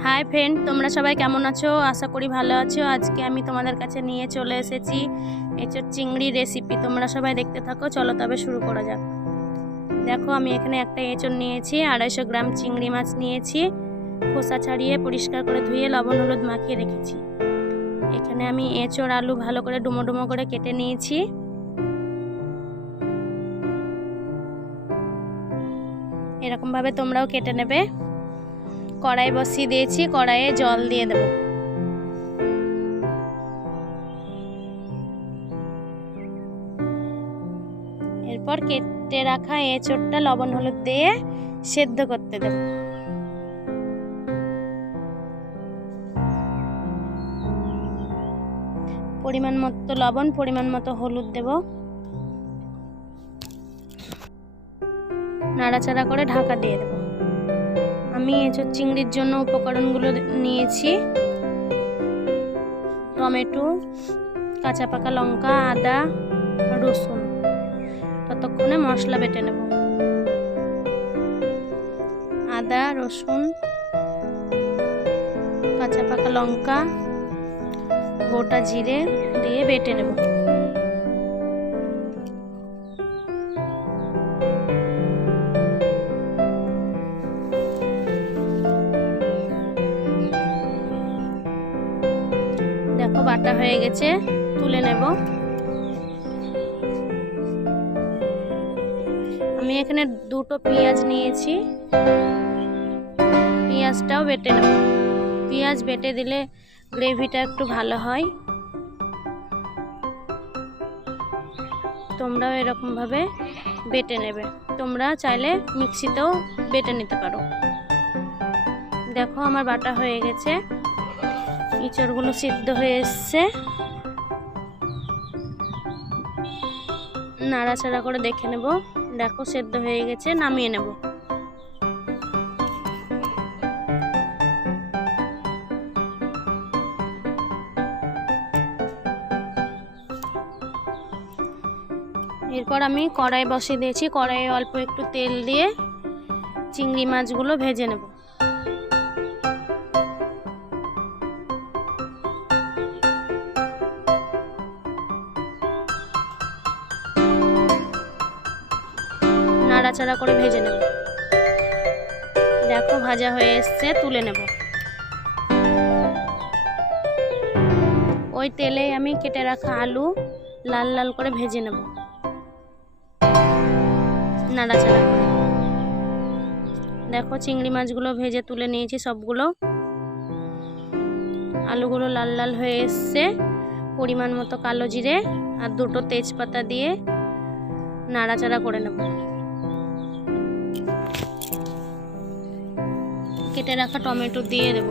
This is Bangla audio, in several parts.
हाई फ्रेंड, তোমরা সবাই কেমন আছো? আশা করি ভালো আছো। আজকে আমি তোমাদের কাছে নিয়ে চলে এসেছি এঁচোড় চিংড়ি রেসিপি। তোমরা সবাই দেখতে থাকো। চলো তবে শুরু করা যাক। দেখো, আমি এখানে একটা এঁচোড় নিয়েছি, 250 গ্রাম চিংড়ি মাছ নিয়েছি, খোসা ছাড়িয়ে পরিষ্কার করে ধুয়ে লবণ হলুদ মাখিয়ে রেখেছি। এখানে আমি এঁচোড় আলু ভালো করে ডুমো ডুমো করে কেটে নিয়েছি। এরকম ভাবে তোমরাও কেটে নেবে। কড়াই বসিয়ে দিয়েছি, কড়াইয়ে জল দিয়ে দেব। এরপর কেটে রাখা এঁচোড়টা লবণ হলুদ দিয়ে সেদ্ধ করতে দেব। পরিমাণ মতো লবণ, পরিমাণ মতো হলুদ দেব। নাড়াচাড়া করে ঢাকা দিয়ে দেব। আমি এঁচোড় চিংড়ির জন্য উপকরণগুলো নিয়েছি: টমেটো, কাঁচা পাকা লঙ্কা, আদা, রসুন। ততক্ষণে মশলা বেটে নেব। আদা, রসুন, কাঁচা পাকা লঙ্কা, গোটা জিরে দিয়ে বেটে নেব। দেখো, বাটা হয়ে গেছে, তুলে নেব। আমি এখানে দুটো পেঁয়াজ নিয়েছি, পেঁয়াজটাও বেটে নেব। পেঁয়াজ বেটে দিলে গ্রেভিটা একটু ভালো হয়। তোমরাও এরকম ভাবে বেটে নেবে। তোমরা চাইলে মিক্সিতেও বেটে নিতে পারো। দেখো, আমার বাটা হয়ে গেছে, এঁচোড়গুলো সিদ্ধ হয়ে এসছে। নাড়াচাড়া করে দেখে নেব। দেখো, সেদ্ধ হয়ে গেছে, নামিয়ে নেব। এরপর আমি কড়াই বসিয়ে দিয়েছি। কড়াইয়ে অল্প একটু তেল দিয়ে চিংড়ি মাছগুলো ভেজে নেব। নাড়াচাড়া করে ভেজে নেব। দেখো, ভাজা হয়ে এসছে, তুলে নেব। ওই তেলেই আমি কেটে রাখা আলু লাল লাল করে ভেজে নেব। নাড়াচাড়া করে দেখো, চিংড়ি মাছগুলো ভেজে তুলে নিয়েছি সবগুলো। আলুগুলো লাল লাল হয়ে এসছে। পরিমাণ মতো কালো জিরে আর দুটো তেজপাতা দিয়ে নাড়াচাড়া করে নেব। কেটে রাখা টমেটো দিয়ে দেব।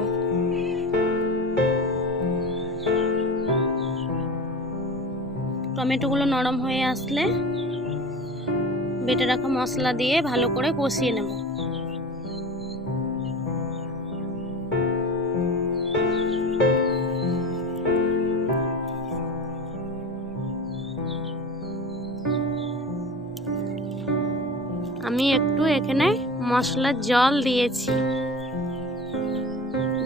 টমেটোগুলো নরম হয়ে আসলে বেটে রাখা মশলা দিয়ে ভালো করে কষিয়ে নেব। আমি একটু এখানে মশলার জল দিয়েছি,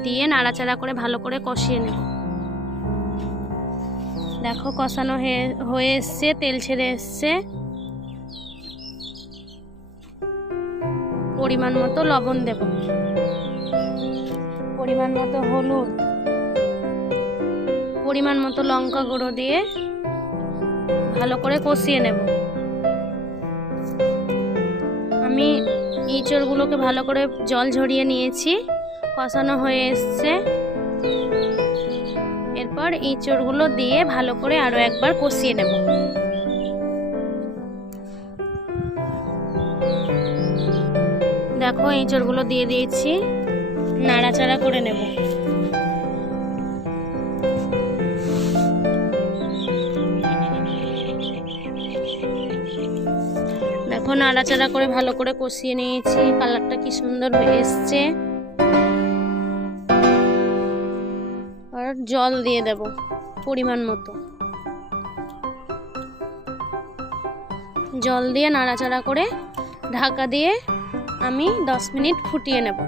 দিয়ে নাড়াচাড়া করে ভালো করে কষিয়ে নেব। দেখো, কষানো হয়ে এসছে, তেল ছেড়ে এসছে। পরিমাণ মতো লবণ দেব, পরিমাণ মতো হলুদ, পরিমাণ মতো লঙ্কা গুঁড়ো দিয়ে ভালো করে কষিয়ে নেব। আমি এঁচোড়গুলোকে ভালো করে জল ঝরিয়ে নিয়েছি, কষানো হয়ে এসছে। এরপর এঁচোড়গুলো দিয়ে ভালো করে আরো একবার কষিয়ে নেব। দেখো, এঁচোড়গুলো দিয়ে দিয়েছি, নাড়াচাড়া করে নেব। দেখো, নাড়াচাড়া করে ভালো করে কষিয়ে নিয়েছি। কালারটা কি সুন্দর হয়ে এসছে। আর জল দিয়ে দেব পরিমাণ মতো। জল দিয়ে নাড়াচাড়া করে ঢাকা দিয়ে আমি 10 মিনিট ফুটিয়ে নেব।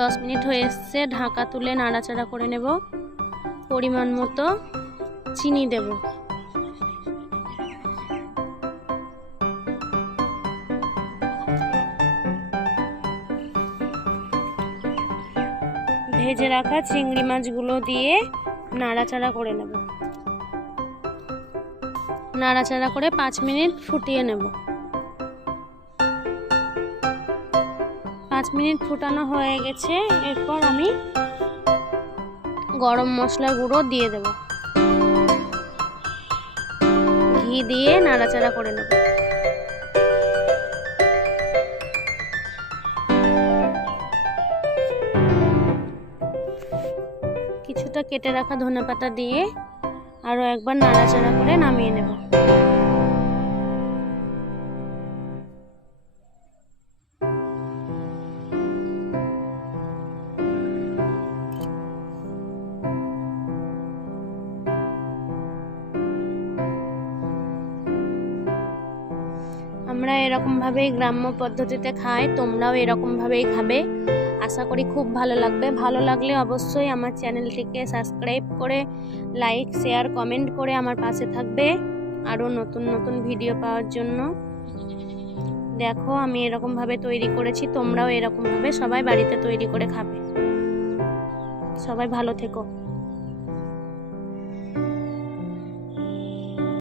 10 মিনিট হয়ে এসছে, ঢাকা তুলে নাড়াচাড়া করে নেব। পরিমাণ মতো চিনি দেব। ভেজে রাখা চিংড়ি মাছগুলো দিয়ে নাড়াচাড়া করে নেব। নাড়াচাড়া করে 5 মিনিট ফুটিয়ে নেব। 5 মিনিট ফুটানো হয়ে গেছে। এরপর আমি গরম মশলা গুঁড়ো দিয়ে দেব। ঘি দিয়ে নাড়াচাড়া করে নেব। কিছুটা কেটে রাখা ধনেপাতা দিয়ে আরো একবার নাড়াচাড়া করে নামিয়ে নেব। আমরা এরকমভাবেই গ্রাম্য পদ্ধতিতে খাই, তোমরাও এরকমভাবেই খাবে। আশা করি খুব ভালো লাগবে। ভালো লাগলে অবশ্যই আমার চ্যানেলটিকে সাবস্ক্রাইব করে লাইক, শেয়ার, কমেন্ট করে আমার পাশে থাকবে আরও নতুন নতুন ভিডিও পাওয়ার জন্য। দেখো আমি এরকমভাবে তৈরি করেছি, তোমরাও এরকমভাবে সবাই বাড়িতে তৈরি করে খাবে। সবাই ভালো থেকো।